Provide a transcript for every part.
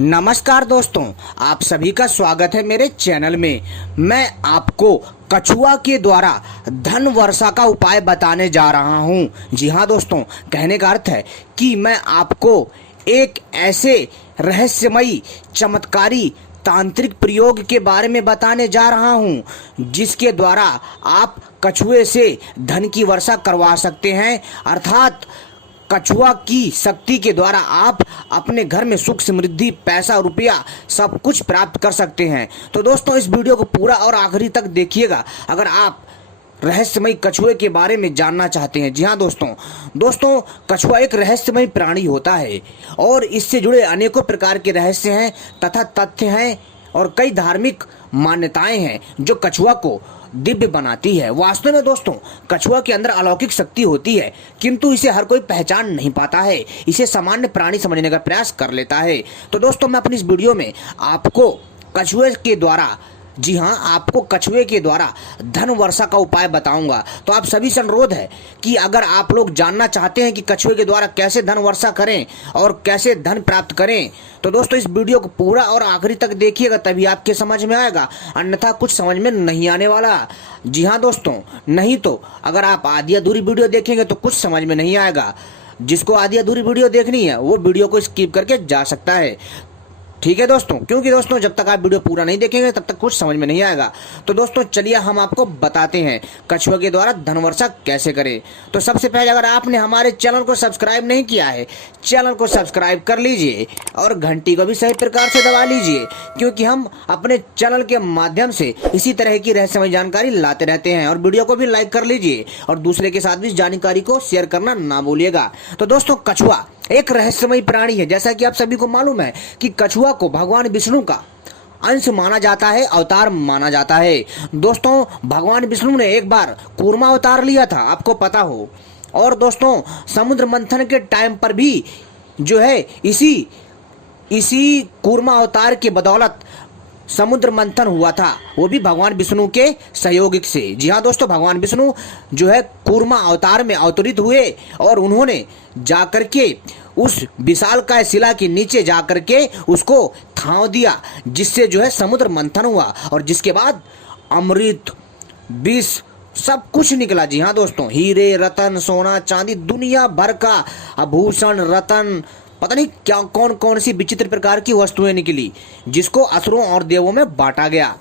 नमस्कार दोस्तों, आप सभी का स्वागत है मेरे चैनल में। मैं आपको कछुआ के द्वारा धन वर्षा का उपाय बताने जा रहा हूं। जी हाँ दोस्तों, कहने का अर्थ है कि मैं आपको एक ऐसे रहस्यमयी चमत्कारी तांत्रिक प्रयोग के बारे में बताने जा रहा हूं जिसके द्वारा आप कछुए से धन की वर्षा करवा सकते हैं। अर्थात कछुआ की शक्ति के द्वारा आप अपने घर में सुख समृद्धि, पैसा, रुपया सब कुछ प्राप्त कर सकते हैं। तो दोस्तों, इस वीडियो को पूरा और आखिरी तक देखिएगा अगर आप रहस्यमयी कछुए के बारे में जानना चाहते हैं। जी हाँ दोस्तों, कछुआ एक रहस्यमयी प्राणी होता है और इससे जुड़े अनेकों प्रकार के रहस्य हैं तथा तथ्य हैं और कई धार्मिक मान्यताएं हैं जो कछुआ को दिव्य बनाती है। वास्तव में दोस्तों, कछुआ के अंदर अलौकिक शक्ति होती है, किंतु इसे हर कोई पहचान नहीं पाता है। इसे सामान्य प्राणी समझने का प्रयास कर लेता है। तो दोस्तों, मैं अपनी इस वीडियो में आपको कछुए के द्वारा, जी हाँ, आपको कछुए के द्वारा धन वर्षा का उपाय बताऊंगा। तो आप सभी से अनुरोध है कि अगर आप लोग जानना चाहते हैं कि कछुए के द्वारा कैसे धन वर्षा करें और कैसे धन प्राप्त करें, तो दोस्तों इस वीडियो को पूरा और आखिरी तक देखिएगा, तभी आपके समझ में आएगा, अन्यथा कुछ समझ में नहीं आने वाला। जी हाँ दोस्तों, नहीं तो अगर आप आधी अधूरी वीडियो देखेंगे तो कुछ समझ में नहीं आएगा। जिसको आधी अधूरी वीडियो देखनी है वो वीडियो को स्किप करके जा सकता है। ठीक है दोस्तों, क्योंकि दोस्तों जब तक आप वीडियो पूरा नहीं देखेंगे तब तक कुछ समझ में नहीं आएगा। तो दोस्तों चलिए हम आपको बताते हैं कछुआ के द्वारा धन वर्षा कैसे करें। तो सबसे पहले अगर आपने हमारे चैनल को सब्सक्राइब नहीं किया है, चैनल को सब्सक्राइब कर लीजिए और घंटी को भी सही प्रकार से दबा लीजिए, क्योंकि हम अपने चैनल के माध्यम से इसी तरह की रहस्यमय जानकारी लाते रहते हैं। और वीडियो को भी लाइक कर लीजिए और दूसरे के साथ भी इस जानकारी को शेयर करना ना भूलिएगा। तो दोस्तों, कछुआ एक रहस्यमयी प्राणी है। जैसा कि आप सभी को मालूम है कि कछुआ को भगवान विष्णु का अंश माना जाता है, अवतार माना जाता है। दोस्तों, भगवान विष्णु ने एक बार कूर्मा अवतार लिया था, आपको पता हो। और दोस्तों, समुद्र मंथन के टाइम पर भी जो है इसी कूर्मा अवतार के बदौलत समुद्र मंथन हुआ था, वो भी भगवान विष्णु के सहयोग से। जी हाँ दोस्तों, भगवान विष्णु जो है कूर्मा अवतार में अवतरित हुए और उन्होंने जाकर के उस विशालकाय शिला के नीचे जाकर के उसको थांव दिया, जिससे जो है समुद्र मंथन हुआ और जिसके बाद अमृत, विष सब कुछ निकला। जी हाँ दोस्तों, हीरे, रतन, सोना, चांदी, दुनिया भर का आभूषण, रतन, पता नहीं क्या कौन कौन सी विचित्र प्रकार की वस्तुएं निकली, जिसको असुरों और देवों में बांटा गया।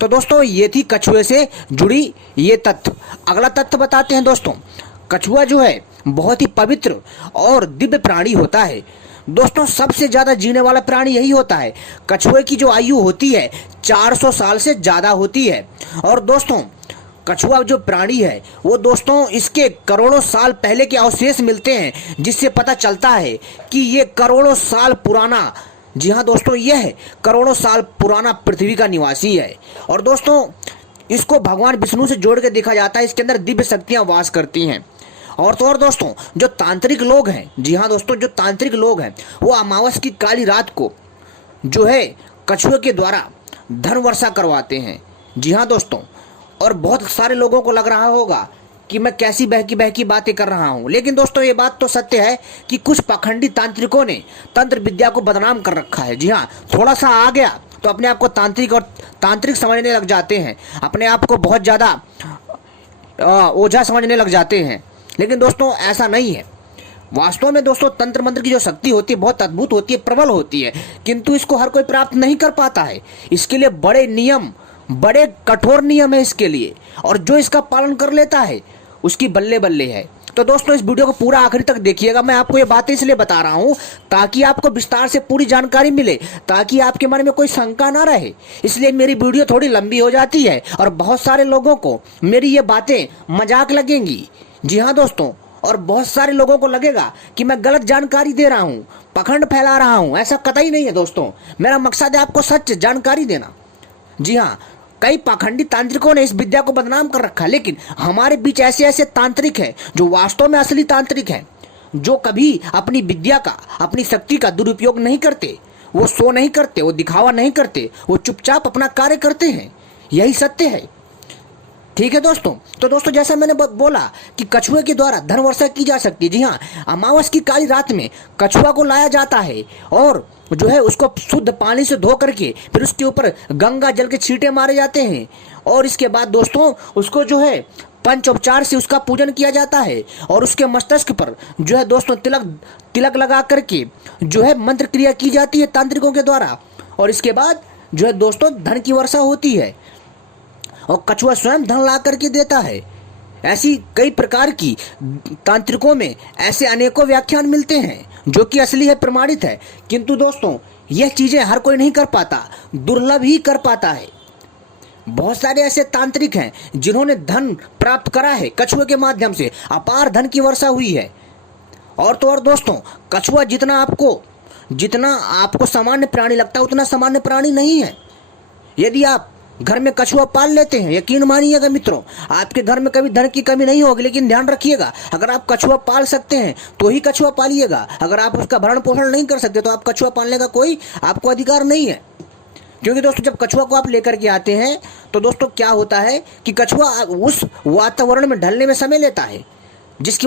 तो दोस्तों, ये थी कछुए से जुड़ी ये तथ्य। अगला तथ्य बताते हैं दोस्तों। कछुआ जो है बहुत ही पवित्र और दिव्य प्राणी होता है। दोस्तों, सबसे ज्यादा जीने वाला प्राणी यही होता है। कछुए की जो आयु होती है 400 साल से ज्यादा होती है। और दोस्तों, कछुआ जो प्राणी है वो दोस्तों इसके करोड़ों साल पहले के अवशेष मिलते हैं, जिससे पता चलता है कि ये करोड़ों साल पुराना, जी हाँ दोस्तों, यह करोड़ों साल पुराना पृथ्वी का निवासी है। और दोस्तों, इसको भगवान विष्णु से जोड़ के देखा जाता है, इसके अंदर दिव्य शक्तियां वास करती हैं। और तो और दोस्तों, जो तांत्रिक लोग हैं, जी हाँ दोस्तों, जो तांत्रिक लोग हैं वो अमावस की काली रात को जो है कछुए के द्वारा धन वर्षा करवाते हैं। जी हाँ दोस्तों, और बहुत सारे लोगों को लग रहा होगा कि मैं कैसी बहकी बातें कर रहा हूं, लेकिन दोस्तों ये बात तो सत्य है कि कुछ पाखंडी तांत्रिकों ने तंत्र विद्या को बदनाम कर रखा है। जी हाँ, थोड़ा सा आ गया तो अपने आप को तांत्रिक समझने लग जाते हैं, अपने आप को बहुत ज्यादा ओझा समझने लग जाते हैं। लेकिन दोस्तों ऐसा नहीं है। वास्तव में दोस्तों, तंत्र मंत्र की जो शक्ति होती है बहुत अद्भुत होती है, प्रबल होती है, किंतु इसको हर कोई प्राप्त नहीं कर पाता है। इसके लिए बड़े नियम, बड़े कठोर नियम है इसके लिए, और जो इसका पालन कर लेता है उसकी बल्ले बल्ले है। तो दोस्तों, इस वीडियो को पूरा आखिरी तक देखिएगा। मैं आपको ये बातें इसलिए बता रहा हूं ताकि आपको विस्तार से पूरी जानकारी मिले, ताकि आपके मन में कोई शंका ना रहे। इसलिए मेरी वीडियो थोड़ी लंबी हो जाती है और बहुत सारे लोगों को मेरी ये बातें मजाक लगेंगी। जी हाँ दोस्तों, और बहुत सारे लोगों को लगेगा कि मैं गलत जानकारी दे रहा हूं, पखंड फैला रहा हूं। ऐसा कतई नहीं है दोस्तों, मेरा मकसद है आपको सच जानकारी देना। जी हाँ, कई पाखंडी तांत्रिकों ने इस विद्या को बदनाम कर रखा है, लेकिन हमारे बीच ऐसे ऐसे तांत्रिक हैं जो वास्तव में असली तांत्रिक हैं, जो कभी अपनी विद्या का, अपनी शक्ति का दुरुपयोग नहीं करते। वो शो नहीं करते, वो दिखावा नहीं करते, वो चुपचाप अपना कार्य करते हैं। यही सत्य है। ठीक है दोस्तों। तो दोस्तों, जैसा मैंने बोला कि कछुए के द्वारा धन वर्षा की जा सकती है। जी हाँ, अमावस की काली रात में कछुआ को लाया जाता है और जो है उसको शुद्ध पानी से धो करके फिर उसके ऊपर गंगा जल के छींटे मारे जाते हैं। और इसके बाद दोस्तों उसको जो है पंचोपचार से उसका पूजन किया जाता है और उसके मस्तिष्क पर जो है दोस्तों तिलक लगा करके जो है मंत्र क्रिया की जाती है तांत्रिकों के द्वारा। और इसके बाद जो है दोस्तों धन की वर्षा होती है और कछुआ स्वयं धन ला करके देता है। ऐसी कई प्रकार की तांत्रिकों में ऐसे अनेकों व्याख्यान मिलते हैं जो कि असली है, प्रमाणित है, किंतु दोस्तों यह चीजें हर कोई नहीं कर पाता, दुर्लभ ही कर पाता है। बहुत सारे ऐसे तांत्रिक हैं जिन्होंने धन प्राप्त करा है, कछुए के माध्यम से अपार धन की वर्षा हुई है। और तो और दोस्तों कछुआ जितना आपको सामान्य प्राणी लगता है उतना सामान्य प्राणी नहीं है। यदि आप घर में कछुआ पाल लेते हैं, यकीन मानिएगा मित्रों, आपके घर में कभी धन की कमी नहीं होगी। लेकिन ध्यान रखिएगा, अगर आप कछुआ पाल सकते हैं तो ही कछुआ पालिएगा। अगर आप उसका भरण पोषण नहीं कर सकते तो आप कछुआ पालने का कोई आपको अधिकार नहीं है। क्योंकि दोस्तों जब कछुआ को आप लेकर के आते हैं तो दोस्तों क्या होता है कि कछुआ उस वातावरण में ढलने में समय लेता है, जिसकी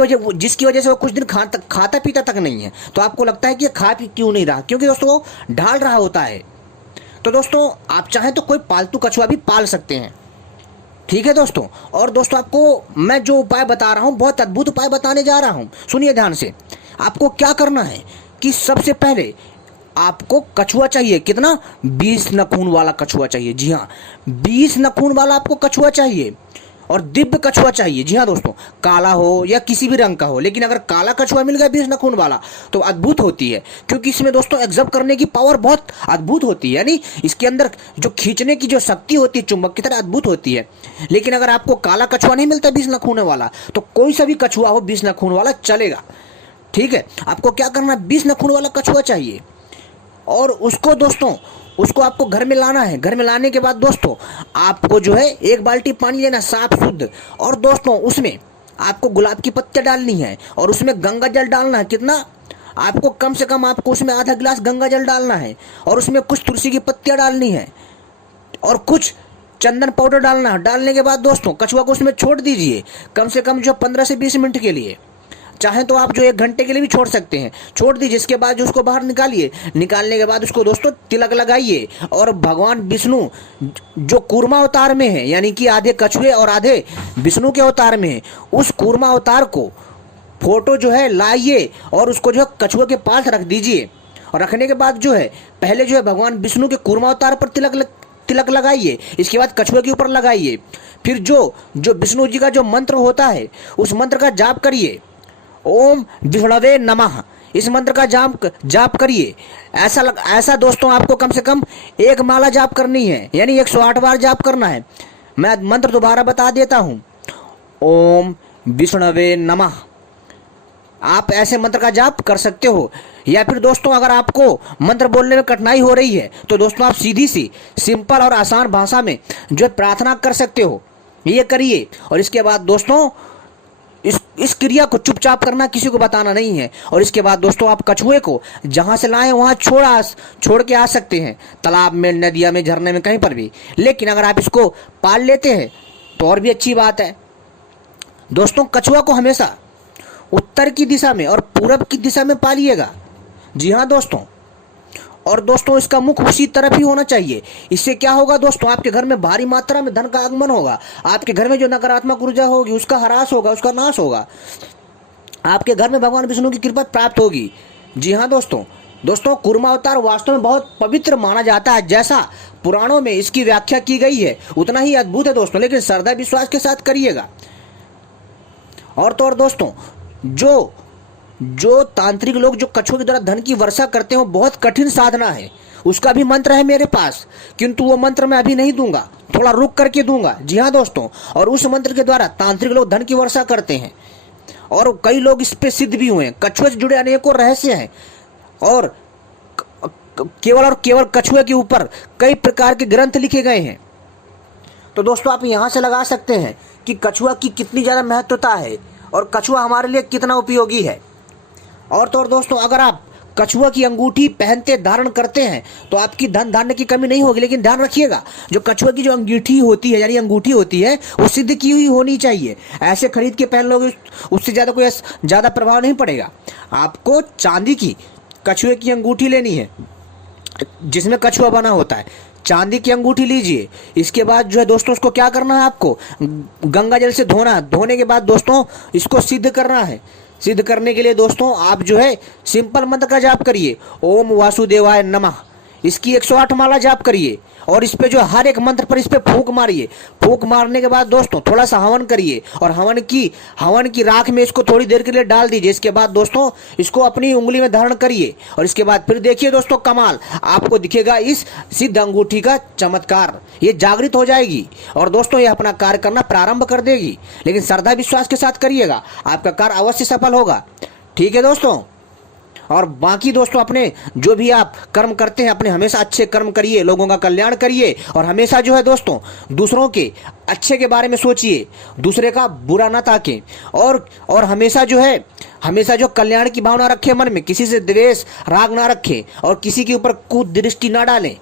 वजह से वो कुछ दिन खाता पीता तक नहीं है। तो आपको लगता है कि खा पी क्यों नहीं रहा, क्योंकि दोस्तों वो ढाल रहा होता है। तो दोस्तों आप चाहें तो कोई पालतू कछुआ भी पाल सकते हैं, ठीक है दोस्तों। और दोस्तों आपको मैं जो उपाय बता रहा हूं बहुत अद्भुत उपाय बताने जा रहा हूं, सुनिए ध्यान से। आपको क्या करना है कि सबसे पहले आपको कछुआ चाहिए, कितना 20 नखून वाला कछुआ चाहिए। जी हाँ, 20 नखून वाला आपको कछुआ चाहिए और दिव्य कछुआ चाहिए। जी हाँ दोस्तों, काला हो या किसी भी रंग का हो, लेकिन अगर काला कछुआ मिल गया 20 नखून वाला तो अद्भुत होती है, क्योंकि इसमें दोस्तों एब्जॉर्ब करने की पावर बहुत अद्भुत होती है। यानी इसके अंदर जो खींचने की जो शक्ति होती है चुंबक की तरह अद्भुत होती है। लेकिन अगर आपको काला कछुआ नहीं मिलता 20 नखून वाला तो कोई सा भी कछुआ हो 20 नखून वाला चलेगा, ठीक है। आपको क्या करना, 20 नखून वाला कछुआ चाहिए और उसको दोस्तों आपको घर में लाना है। घर में लाने के बाद दोस्तों आपको जो है 1 बाल्टी पानी लेना साफ शुद्ध, और दोस्तों उसमें आपको गुलाब की पत्तियां डालनी है और उसमें गंगा जल डालना है। कितना, आपको कम से कम आपको उसमें आधा गिलास गंगा जल डालना है और उसमें कुछ तुलसी की पत्तियां डालनी है और कुछ चंदन पाउडर डालना है। डालने के बाद दोस्तों कछुआ को उसमें छोड़ दीजिए कम से कम जो 15 से 20 मिनट के लिए, चाहे तो आप जो 1 घंटे के लिए भी छोड़ सकते हैं। छोड़ दीजिए, इसके बाद जो उसको बाहर निकालिए। निकालने के बाद उसको दोस्तों तिलक लगाइए और भगवान विष्णु जो कूर्मा अवतार में है, यानी कि आधे कछुए और आधे विष्णु के अवतार में है, उस कूर्मा अवतार को फोटो जो है लाइए और उसको जो है कछुए के पास रख दीजिए। और रखने के बाद जो है पहले जो है भगवान विष्णु के कूर्मा अवतार पर तिलक लगाइए, इसके बाद कछुए के ऊपर लगाइए। फिर जो विष्णु जी का जो मंत्र होता है उस मंत्र का जाप करिए, ओम विष्णवे नमः, इस मंत्र का जाप करिए। ऐसा दोस्तों आपको कम से कम 1 माला जाप करनी है, यानी 108 बार जाप करना है। मैं मंत्र दोबारा बता देता हूं, ओम विष्णवे नमः। आप ऐसे मंत्र का जाप कर सकते हो। या फिर दोस्तों अगर आपको मंत्र बोलने में कठिनाई हो रही है तो दोस्तों आप सीधी सी सिंपल और आसान भाषा में जो प्रार्थना कर सकते हो, ये करिए। और इसके बाद दोस्तों इस क्रिया को चुपचाप करना, किसी को बताना नहीं है। और इसके बाद दोस्तों आप कछुए को जहां से लाए वहां छोड़ के आ सकते हैं, तालाब में, नदिया में, झरने में, कहीं पर भी। लेकिन अगर आप इसको पाल लेते हैं तो और भी अच्छी बात है। दोस्तों कछुआ को हमेशा उत्तर की दिशा में और पूरब की दिशा में पालिएगा। जी हाँ दोस्तों, और दोस्तों इसका मुख उसी तरफ ही होना चाहिए। इससे क्या होगा दोस्तों, आपके घर में भारी मात्रा में धन का आगमन होगा। आपके घर में जो नकारात्मक ऊर्जा होगी उसका ह्रास होगा, उसका नाश होगा। आपके घर में भगवान विष्णु की कृपा प्राप्त होगी। जी हाँ दोस्तों कूर्मा अवतार वास्तव में बहुत पवित्र माना जाता है। जैसा पुराणों में इसकी व्याख्या की गई है उतना ही अद्भुत है दोस्तों, लेकिन श्रद्धा विश्वास के साथ करिएगा। और तो और दोस्तों जो तांत्रिक लोग जो कछुए के द्वारा धन की वर्षा करते हैं वो बहुत कठिन साधना है। उसका भी मंत्र है मेरे पास, किंतु वो मंत्र मैं अभी नहीं दूंगा, थोड़ा रुक करके दूंगा। जी हाँ दोस्तों, और उस मंत्र के द्वारा तांत्रिक लोग धन की वर्षा करते हैं और कई लोग इस पे सिद्ध भी हुए हैं। कछुए से जुड़े अनेकों रहस्य हैं और केवल कछुए के ऊपर कई प्रकार के ग्रंथ लिखे गए हैं। तो दोस्तों आप यहाँ से लगा सकते हैं कि कछुआ की कितनी ज़्यादा महत्वता है और कछुआ हमारे लिए कितना उपयोगी है। और तो और दोस्तों अगर आप कछुआ की अंगूठी पहनते धारण करते हैं तो आपकी धन धान्य की कमी नहीं होगी। लेकिन ध्यान रखिएगा, जो कछुआ की जो अंगूठी होती है, यानी अंगूठी होती है, वो सिद्ध की हुई होनी चाहिए। ऐसे खरीद के पहन लोगे उससे ज़्यादा प्रभाव नहीं पड़ेगा। आपको चांदी की कछुए की अंगूठी लेनी है जिसमें कछुआ बना होता है, चांदी की अंगूठी लीजिए। इसके बाद जो है दोस्तों उसको क्या करना है, आपको गंगा जल से धोना है। धोने के बाद दोस्तों इसको सिद्ध करना है। सिद्ध करने के लिए दोस्तों आप जो है सिंपल मंत्र का जाप करिए, ओम वासुदेवाय नमः। इसकी 108 माला जाप करिए और इस पे जो हर एक मंत्र पर इस पे फूंक मारिए। फूंक मारने के बाद दोस्तों थोड़ा सा हवन करिए और हवन की राख में इसको थोड़ी देर के लिए डाल दीजिए। इसके बाद दोस्तों इसको अपनी उंगली में धारण करिए और इसके बाद फिर देखिए दोस्तों कमाल, आपको दिखेगा इस सिद्ध अंगूठी का चमत्कार। ये जागृत हो जाएगी और दोस्तों ये अपना कार्य करना प्रारंभ कर देगी। लेकिन श्रद्धा विश्वास के साथ करिएगा, आपका कार्य अवश्य सफल होगा। ठीक है दोस्तों। और बाकी दोस्तों अपने जो भी आप कर्म करते हैं अपने हमेशा अच्छे कर्म करिए, लोगों का कल्याण करिए और हमेशा जो है दोस्तों दूसरों के अच्छे के बारे में सोचिए, दूसरे का बुरा ना ताकें और हमेशा जो है हमेशा जो कल्याण की भावना रखें मन में, किसी से द्वेष राग ना रखें और किसी के ऊपर कुदृष्टि ना डालें।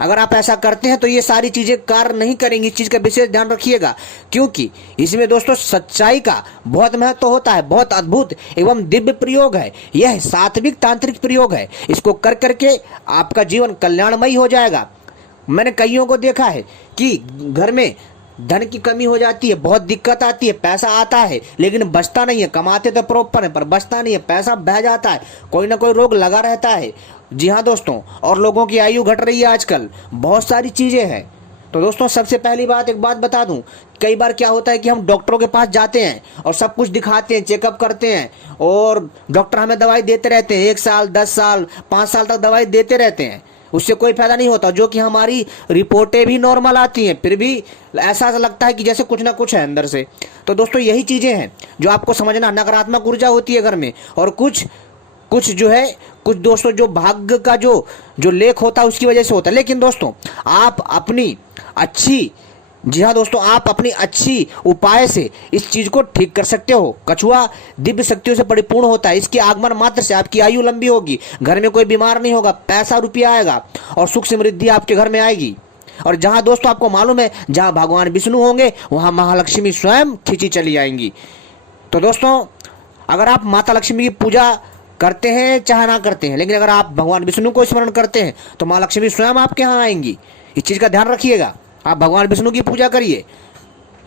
अगर आप ऐसा करते हैं तो ये सारी चीजें कार्य नहीं करेंगी। इस चीज का विशेष ध्यान रखिएगा, क्योंकि इसमें दोस्तों सच्चाई का बहुत महत्व होता है। बहुत अद्भुत एवं दिव्य प्रयोग है, यह सात्विक तांत्रिक प्रयोग है। इसको कर करके आपका जीवन कल्याणमयी हो जाएगा। मैंने कईयों को देखा है कि घर में धन की कमी हो जाती है, बहुत दिक्कत आती है, पैसा आता है लेकिन बचता नहीं है। कमाते तो प्रॉपर है पर बचता नहीं है, पैसा बह जाता है, कोई ना कोई रोग लगा रहता है। जी हाँ दोस्तों, और लोगों की आयु घट रही है आजकल, बहुत सारी चीजें हैं। तो दोस्तों सबसे पहली बात एक बात बता दूं, कई बार क्या होता है कि हम डॉक्टरों के पास जाते हैं और सब कुछ दिखाते हैं, चेकअप करते हैं और डॉक्टर हमें दवाई देते रहते हैं। 1 साल 10 साल 5 साल तक दवाई देते रहते हैं, उससे कोई फायदा नहीं होता। जो कि हमारी रिपोर्टें भी नॉर्मल आती हैं, फिर भी ऐसा लगता है कि जैसे कुछ ना कुछ है अंदर से। तो दोस्तों यही चीजें हैं जो आपको समझना। नकारात्मक ऊर्जा होती है घर में और कुछ जो है कुछ दोस्तों जो भाग्य का जो लेख होता है उसकी वजह से होता है। लेकिन दोस्तों आप अपनी अच्छी जी हाँ दोस्तों, आप अपनी अच्छी उपाय से इस चीज को ठीक कर सकते हो। कछुआ दिव्य शक्तियों से परिपूर्ण होता है। इसके आगमन मात्र से आपकी आयु लंबी होगी, घर में कोई बीमार नहीं होगा, पैसा रुपया आएगा और सुख समृद्धि आपके घर में आएगी। और जहां दोस्तों आपको मालूम है जहां भगवान विष्णु होंगे वहां महालक्ष्मी स्वयं खींची चली आएंगी। तो दोस्तों अगर आप माता लक्ष्मी की पूजा करते हैं चाहे ना करते हैं, लेकिन अगर आप भगवान विष्णु को स्मरण करते हैं तो माँ लक्ष्मी स्वयं आपके यहाँ आएंगी। इस चीज का ध्यान रखिएगा, आप भगवान विष्णु की पूजा करिए।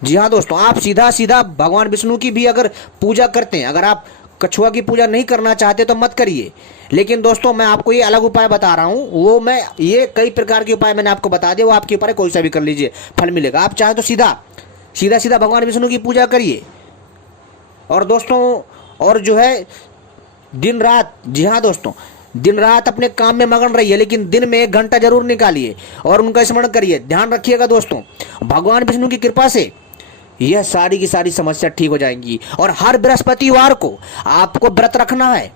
जी हाँ दोस्तों, आप सीधा भगवान विष्णु की भी अगर पूजा करते हैं, अगर आप कछुआ की पूजा नहीं करना चाहते तो मत करिए। लेकिन दोस्तों मैं आपको ये अलग उपाय बता रहा हूँ, वो मैं ये कई प्रकार के उपाय मैंने आपको बता दिए, वो आपके ऊपर है, कोई सा भी कर लीजिए, फल मिलेगा। आप चाहे तो सीधा भगवान विष्णु की पूजा करिए। और दोस्तों और जो है दिन रात, जी हाँ दोस्तों, दिन रात अपने काम में मगन रहिए, लेकिन दिन में 1 घंटा जरूर निकालिए और उनका स्मरण करिए। ध्यान रखिएगा दोस्तों, भगवान विष्णु की कृपा से यह सारी की सारी समस्या ठीक हो जाएंगी। और हर बृहस्पतिवार को आपको व्रत रखना है।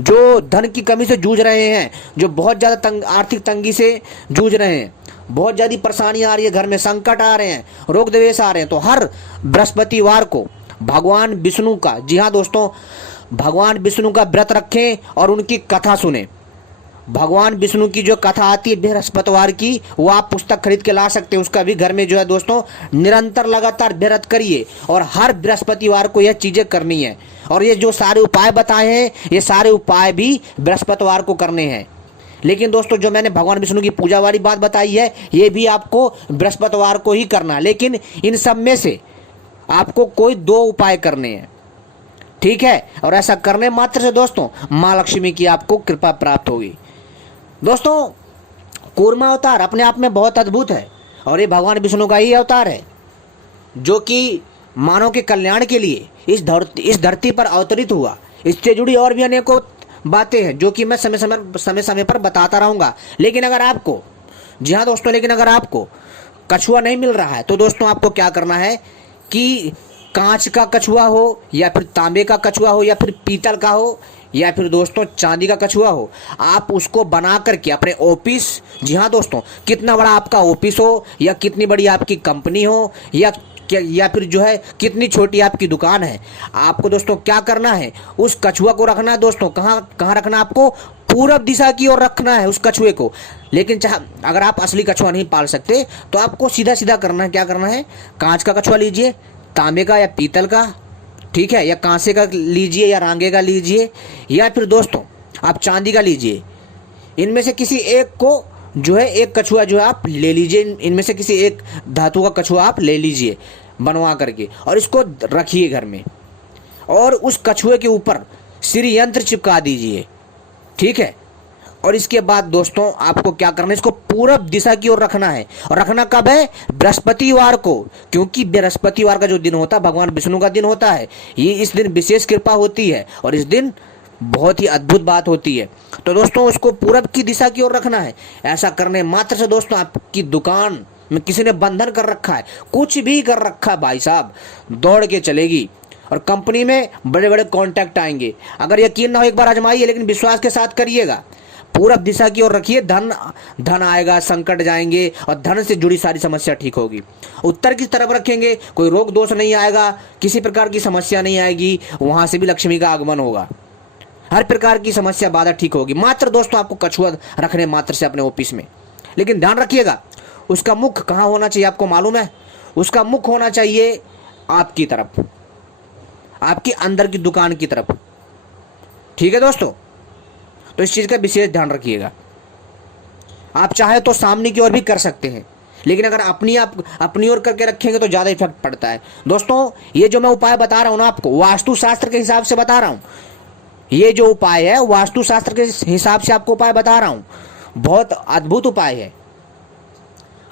जो धन की कमी से जूझ रहे हैं, जो बहुत ज्यादा आर्थिक तंगी से जूझ रहे हैं, बहुत ज्यादा परेशानी आ रही है, घर में संकट आ रहे हैं, रोग द्वेष आ रहे हैं, तो हर बृहस्पतिवार को भगवान विष्णु का, जी हाँ दोस्तों, भगवान विष्णु का व्रत रखें और उनकी कथा सुने। भगवान विष्णु की जो कथा आती है बृहस्पतिवार की, वो आप पुस्तक खरीद के ला सकते हैं, उसका भी घर में जो है दोस्तों निरंतर लगातार व्रत करिए और हर बृहस्पतिवार को यह चीजें करनी है। और ये जो सारे उपाय बताए हैं, ये सारे उपाय भी बृहस्पतिवार को करने हैं। लेकिन दोस्तों जो मैंने भगवान विष्णु की पूजा वाली बात बताई है, ये भी आपको बृहस्पतिवार को ही करना है। लेकिन इन सब में से आपको कोई 2 उपाय करने हैं, ठीक है। और ऐसा करने मात्र से दोस्तों माँ लक्ष्मी की आपको कृपा प्राप्त होगी। दोस्तों कूर्मा अवतार अपने आप में बहुत अद्भुत है और ये भगवान विष्णु का ही अवतार है, जो कि मानव के कल्याण के लिए इस धरती पर अवतरित हुआ। इससे जुड़ी और भी अनेकों बातें हैं जो कि मैं समय समय पर बताता रहूंगा। लेकिन अगर आपको, जी हाँ दोस्तों, लेकिन अगर आपको कछुआ नहीं मिल रहा है तो दोस्तों आपको क्या करना है कि कांच का कछुआ हो या फिर तांबे का कछुआ हो या फिर पीतल का हो या फिर दोस्तों चांदी का कछुआ हो, आप उसको बना करके अपने ऑफिस, जी हाँ दोस्तों, कितना बड़ा आपका ऑफिस हो या कितनी बड़ी आपकी कंपनी हो या फिर जो है कितनी छोटी आपकी दुकान है, आपको दोस्तों क्या करना है, उस कछुआ को रखना है। दोस्तों कहाँ रखना है आपको? पूरब दिशा की ओर रखना है उस कछुए को। लेकिन अगर आप असली कछुआ नहीं पाल सकते तो आपको सीधा करना है। क्या करना है? कांच का कछुआ लीजिए, तांबे का या पीतल का, ठीक है, या कांसे का लीजिए या रांगे का लीजिए, या फिर दोस्तों आप चांदी का लीजिए। इनमें से किसी एक को जो है, एक कछुआ जो है आप ले लीजिए, इनमें से किसी एक धातु का कछुआ आप ले लीजिए बनवा करके, और इसको रखिए घर में, और उस कछुए के ऊपर श्री यंत्र चिपका दीजिए, ठीक है। और इसके बाद दोस्तों आपको क्या करना है, इसको पूरब दिशा की ओर रखना है। और रखना कब है? बृहस्पतिवार को, क्योंकि बृहस्पतिवार का जो दिन होता है भगवान विष्णु का दिन होता है। ये इस दिन विशेष कृपा होती है और इस दिन बहुत ही अद्भुत बात होती है। तो दोस्तों उसको पूरब की दिशा की ओर रखना है। ऐसा करने मात्र से दोस्तों आपकी दुकान में किसी ने बंधन कर रखा है, कुछ भी कर रखा है भाई साहब, दौड़ के चलेगी और कंपनी में बड़े बड़े कॉन्टैक्ट आएंगे। अगर यकीन ना हो एक बार आजमाइए, लेकिन विश्वास के साथ करिएगा। पूरब दिशा की ओर रखिए, धन आएगा, संकट जाएंगे और धन से जुड़ी सारी समस्या ठीक होगी। उत्तर की तरफ रखेंगे, कोई रोग दोष नहीं आएगा, किसी प्रकार की समस्या नहीं आएगी, वहां से भी लक्ष्मी का आगमन होगा, हर प्रकार की समस्या बाधा ठीक होगी। मात्र दोस्तों आपको कछुआ रखने मात्र से अपने ऑफिस में। लेकिन ध्यान रखिएगा, उसका मुख कहाँ होना चाहिए आपको मालूम है? उसका मुख होना चाहिए आपकी तरफ, आपकी अंदर की दुकान की तरफ, ठीक है दोस्तों। तो इस चीज का विशेष ध्यान रखिएगा। आप चाहे तो सामने की ओर भी कर सकते हैं, लेकिन अगर अपनी ओर करके रखेंगे तो ज्यादा इफेक्ट पड़ता है। दोस्तों ये जो मैं उपाय बता रहा हूं ना आपको, वास्तु शास्त्र के हिसाब से बता रहा हूं। ये जो उपाय है वास्तु शास्त्र के हिसाब से आपको उपाय बता रहा हूं, बहुत अद्भुत उपाय है।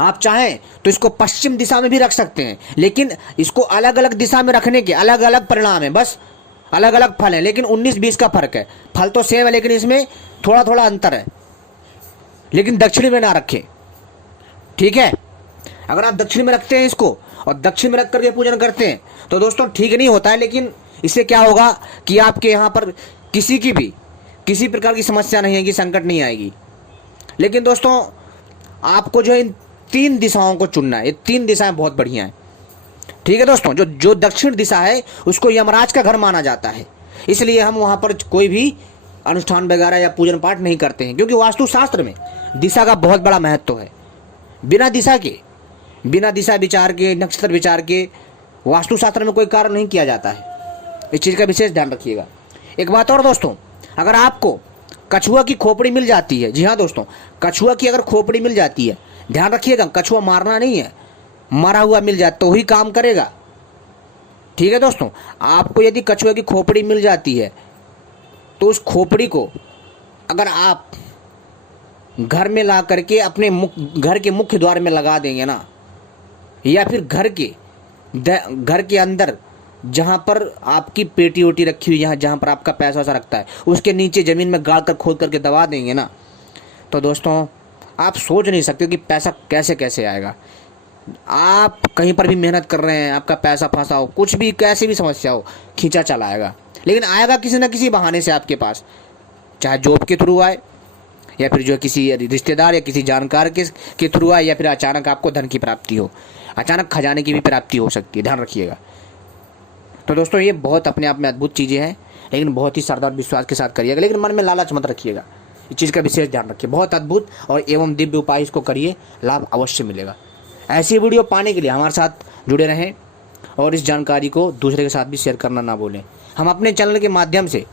आप चाहें तो इसको पश्चिम दिशा में भी रख सकते हैं, लेकिन इसको अलग अलग दिशा में रखने के अलग अलग परिणाम है, बस अलग अलग फल है, लेकिन 19-20 का फर्क है। फल तो सेम है लेकिन इसमें थोड़ा थोड़ा अंतर है। लेकिन दक्षिण में ना रखें, ठीक है। अगर आप दक्षिण में रखते हैं इसको और दक्षिण में रख करके पूजन करते हैं तो दोस्तों ठीक नहीं होता है, लेकिन इससे क्या होगा कि आपके यहाँ पर किसी प्रकार की समस्या नहीं आएगी, संकट नहीं आएगी। लेकिन दोस्तों आपको जो इन 3 दिशाओं को चुनना है, ये 3 दिशाएं बहुत बढ़िया हैं, ठीक है दोस्तों। जो दक्षिण दिशा है उसको यमराज का घर माना जाता है, इसलिए हम वहां पर कोई भी अनुष्ठान वगैरह या पूजन पाठ नहीं करते हैं, क्योंकि वास्तु शास्त्र में दिशा का बहुत बड़ा महत्व है। बिना दिशा विचार के, नक्षत्र विचार के वास्तु शास्त्र में कोई कार्य नहीं किया जाता है। इस चीज का विशेष ध्यान रखिएगा। एक बात और दोस्तों, अगर आपको कछुआ की खोपड़ी मिल जाती है, जी हाँ दोस्तों, कछुआ की अगर खोपड़ी मिल जाती है, ध्यान रखिएगा, कछुआ मारना नहीं है, मरा हुआ मिल जाए तो ही काम करेगा, ठीक है दोस्तों। आपको यदि कछुए की खोपड़ी मिल जाती है तो उस खोपड़ी को अगर आप घर में ला करके अपने घर के मुख्य द्वार में लगा देंगे ना, या फिर घर के अंदर जहां पर आपकी पेटी ओटी रखी हुई, जहां पर आपका पैसा वैसा रखता है, उसके नीचे जमीन में गाड़ कर खोद करके दबा देंगे ना, तो दोस्तों आप सोच नहीं सकते कि पैसा कैसे कैसे आएगा। आप कहीं पर भी मेहनत कर रहे हैं, आपका पैसा फंसा हो, कुछ भी कैसी भी समस्या हो, खींचा चला आएगा, लेकिन आएगा किसी न किसी बहाने से आपके पास, चाहे जॉब के थ्रू आए, या फिर जो किसी रिश्तेदार या किसी जानकार के थ्रू आए, या फिर अचानक आपको धन की प्राप्ति हो, अचानक खजाने की भी प्राप्ति हो सकती है, ध्यान रखिएगा। तो दोस्तों ये बहुत अपने आप में अद्भुत चीज़ें हैं, लेकिन बहुत ही श्रद्धा विश्वास के साथ करिएगा, लेकिन मन में लालच मत रखिएगा। इस चीज़ का विशेष ध्यान रखिए। बहुत अद्भुत और एवं दिव्य उपाय इसको करिए, लाभ अवश्य मिलेगा। ऐसी वीडियो पाने के लिए हमारे साथ जुड़े रहें और इस जानकारी को दूसरे के साथ भी शेयर करना ना भूलें। हम अपने चैनल के माध्यम से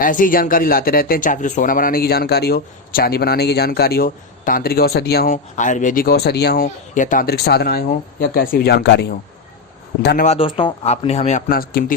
ऐसी ही जानकारी लाते रहते हैं, चाहे फिर सोना बनाने की जानकारी हो, चांदी बनाने की जानकारी हो, तांत्रिक औषधियाँ हों, आयुर्वेदिक औषधियाँ हों, या तांत्रिक साधनाएँ हों, या कैसी भी जानकारी हो। धन्यवाद दोस्तों, आपने हमें अपना कीमती